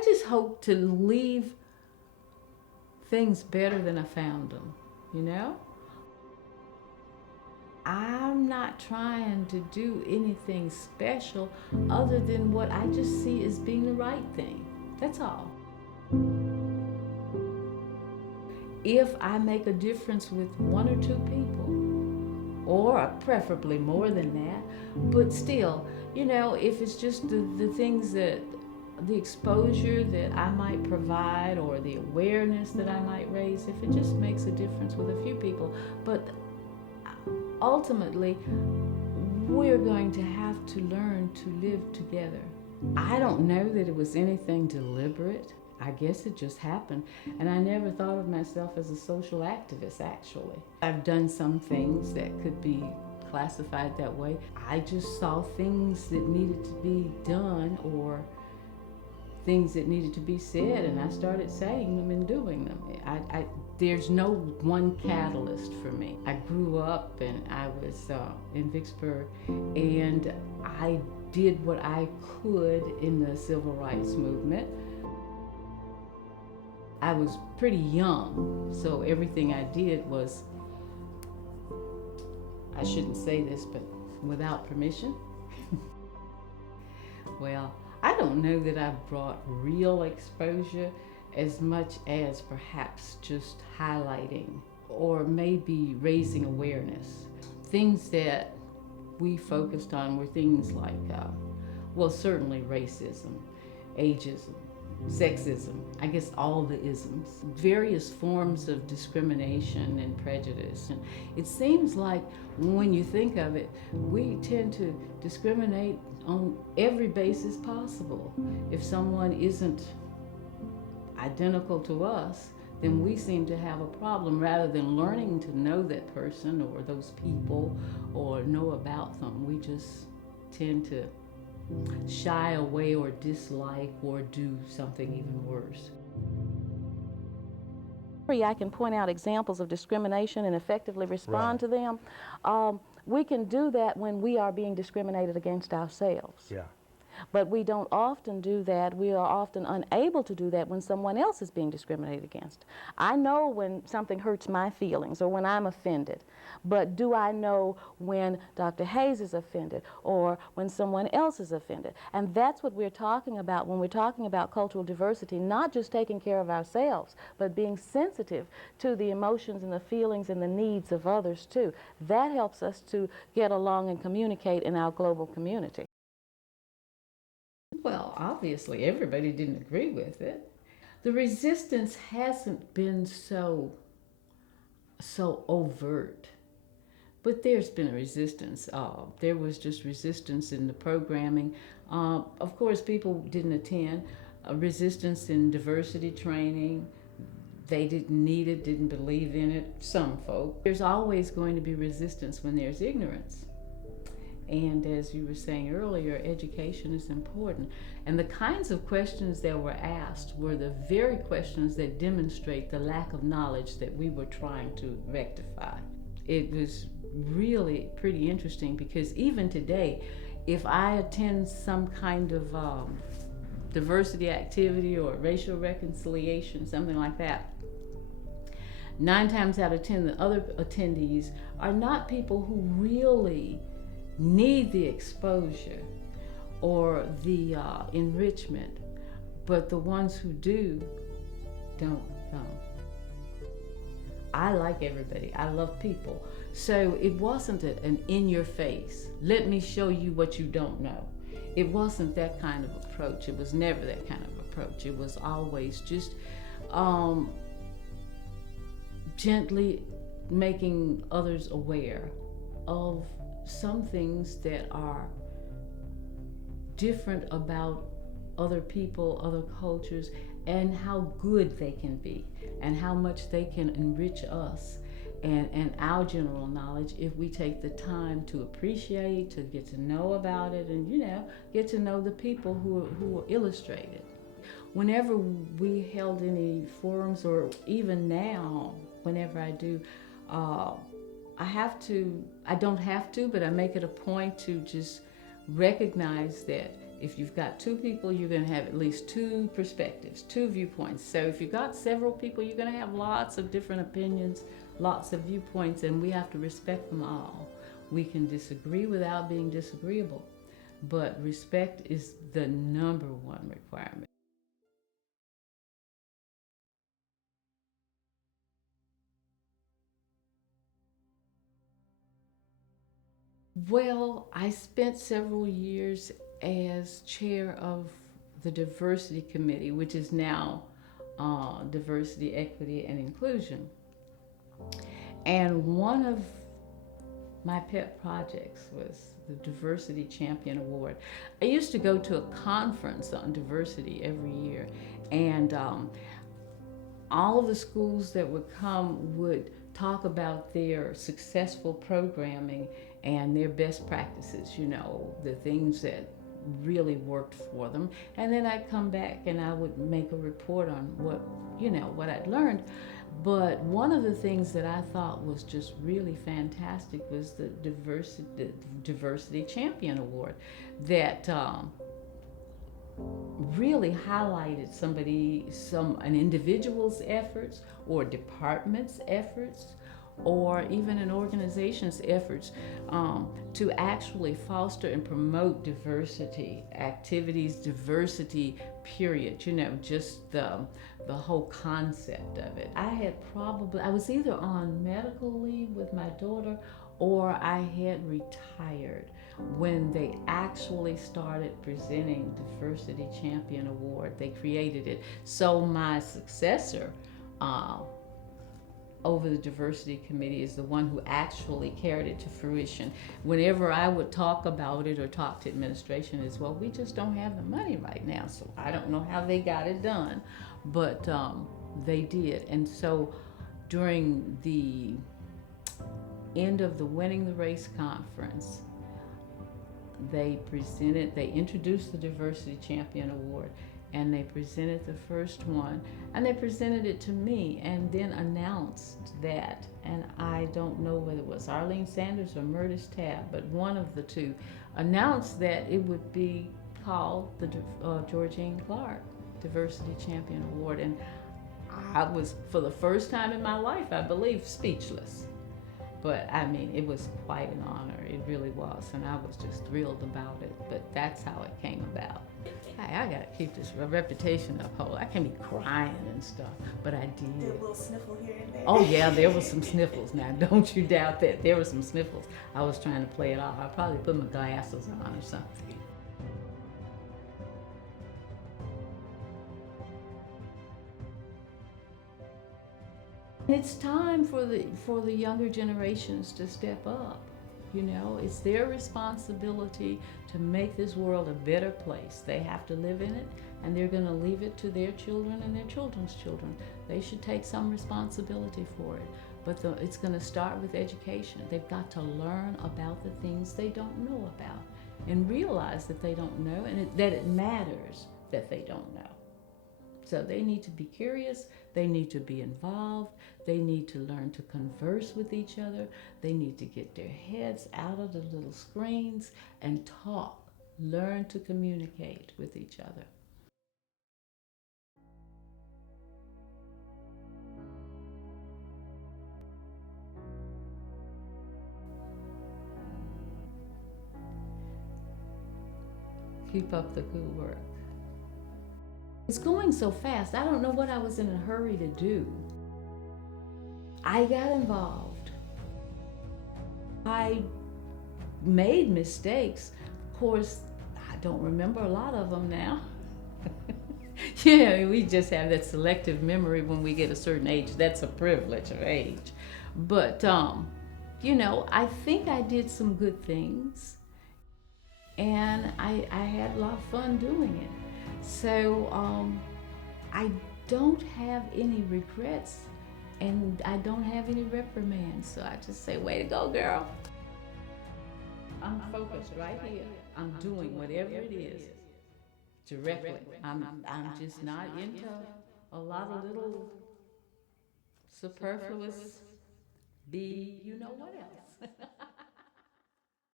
I just hope to leave things better than I found them, you know? I'm not trying to do anything special other than what I just see as being the right thing. That's all. If I make a difference with one or two people, or preferably more than that, but still, you know, if it's just the things that the exposure that I might provide or the awareness that I might raise, if it just makes a difference with a few people. But ultimately, we're going to have to learn to live together. I don't know that it was anything deliberate. I guess it just happened. And I never thought of myself as a social activist, actually. I've done some things that could be classified that way. I just saw things that needed to be done or things that needed to be said, and I started saying them and doing them. There's no one catalyst for me. I grew up and I was in Vicksburg, and I did what I could in the civil rights movement. I was pretty young, so everything I did was, I shouldn't say this, but without permission. Well, I don't know that I've brought real exposure as much as perhaps just highlighting or maybe raising awareness. Things that we focused on were things like, well, certainly racism, ageism, sexism, I guess all the isms, various forms of discrimination and prejudice. And it seems like when you think of it, we tend to discriminate on every basis possible. If someone isn't identical to us, then we seem to have a problem rather than learning to know that person or those people or know about them. We just tend to shy away or dislike or do something even worse. I can point out examples of discrimination and effectively respond to them. We can do that when we are being discriminated against ourselves. Yeah. But we don't often do that. We are often unable to do that when someone else is being discriminated against. I know when something hurts my feelings or when I'm offended, but do I know when Dr. Hayes is offended or when someone else is offended? And that's what we're talking about when we're talking about cultural diversity, not just taking care of ourselves, but being sensitive to the emotions and the feelings and the needs of others too. That helps us to get along and communicate in our global community. Well, obviously everybody didn't agree with it. The resistance hasn't been so overt, but there's been a resistance. There was just resistance in the programming. Of course, people didn't attend. Resistance in diversity training. They didn't need it, didn't believe in it, some folk. There's always going to be resistance when there's ignorance. And as you were saying earlier, education is important. And the kinds of questions that were asked were the very questions that demonstrate the lack of knowledge that we were trying to rectify. It was really pretty interesting because even today, if I attend some kind of diversity activity or racial reconciliation, something like that, 9 times out of 10, the other attendees are not people who really need the exposure or the enrichment, but the ones who do don't come. I like everybody. I love people. So it wasn't an in your face, let me show you what you don't know. It wasn't that kind of approach. It was never that kind of approach. It was always just gently making others aware of some things that are different about other people, other cultures, and how good they can be, and how much they can enrich us and our general knowledge if we take the time to appreciate, to get to know about it, and get to know the people who are illustrated. Whenever we held any forums, or even now, whenever I do, I don't have to, but I make it a point to just recognize that If you've got two people, you're going to have at least two perspectives, two viewpoints. So if you've got several people, you're going to have lots of different opinions, lots of viewpoints, and we have to respect them all. We can disagree without being disagreeable, but respect is the number one requirement. Well, I spent several years as chair of the diversity committee, which is now diversity, equity, and inclusion. And one of my pet projects was the Diversity Champion Award. I used to go to a conference on diversity every year, and all of the schools that would come would talk about their successful programming and their best practices, you know, the things that really worked for them. And then I'd come back and I would make a report on what, you know, what I'd learned. But one of the things that I thought was just really fantastic was the Diversity Champion Award that really highlighted an individual's efforts or department's efforts or even an organization's efforts to actually foster and promote diversity activities, diversity, period. You know, just the whole concept of it. I was either on medical leave with my daughter or I had retired when they actually started presenting Diversity Champion Award. They created it. So my successor over the diversity committee is the one who actually carried it to fruition. Whenever I would talk about it or talk to administration as well, we just don't have the money right now, so I don't know how they got it done, but they did. And so during the end of the Winning the Race conference, they introduced the Diversity Champion Award, and they presented the first one, and they presented it to me and then announced that, and I don't know whether it was Arlene Sanders or Murtis Tabb, but one of the two announced that it would be called the Georgene Clark Diversity Champion Award. And I was, for the first time in my life, I believe, speechless. But I mean, it was quite an honor. It really was, and I was just thrilled about it. But that's how it came about. Hey, I gotta keep this reputation up whole. I can be crying and stuff, but I did. Did a little sniffle here and there. Oh yeah, there was some sniffles. Now, don't you doubt that. There were some sniffles. I was trying to play it off. I probably put my glasses on or something. It's time for the younger generations to step up. You know, it's their responsibility to make this world a better place. They have to live in it, and they're going to leave it to their children and their children's children. They should take some responsibility for it. But it's going to start with education. They've got to learn about the things they don't know about and realize that they don't know, and that it matters that they don't know. So they need to be curious, they need to be involved, they need to learn to converse with each other, they need to get their heads out of the little screens and talk, learn to communicate with each other. Keep up the good work. It's going so fast, I don't know what I was in a hurry to do. I got involved. I made mistakes. Of course, I don't remember a lot of them now. Yeah, we just have that selective memory when we get a certain age. That's a privilege of age. But, you know, I think I did some good things. And I had a lot of fun doing it. So I don't have any regrets, and I don't have any reprimands. So I just say, way to go, girl. I'm focused right here. I'm doing whatever it is directly. I'm just not into a lot of little superfluous you know what else.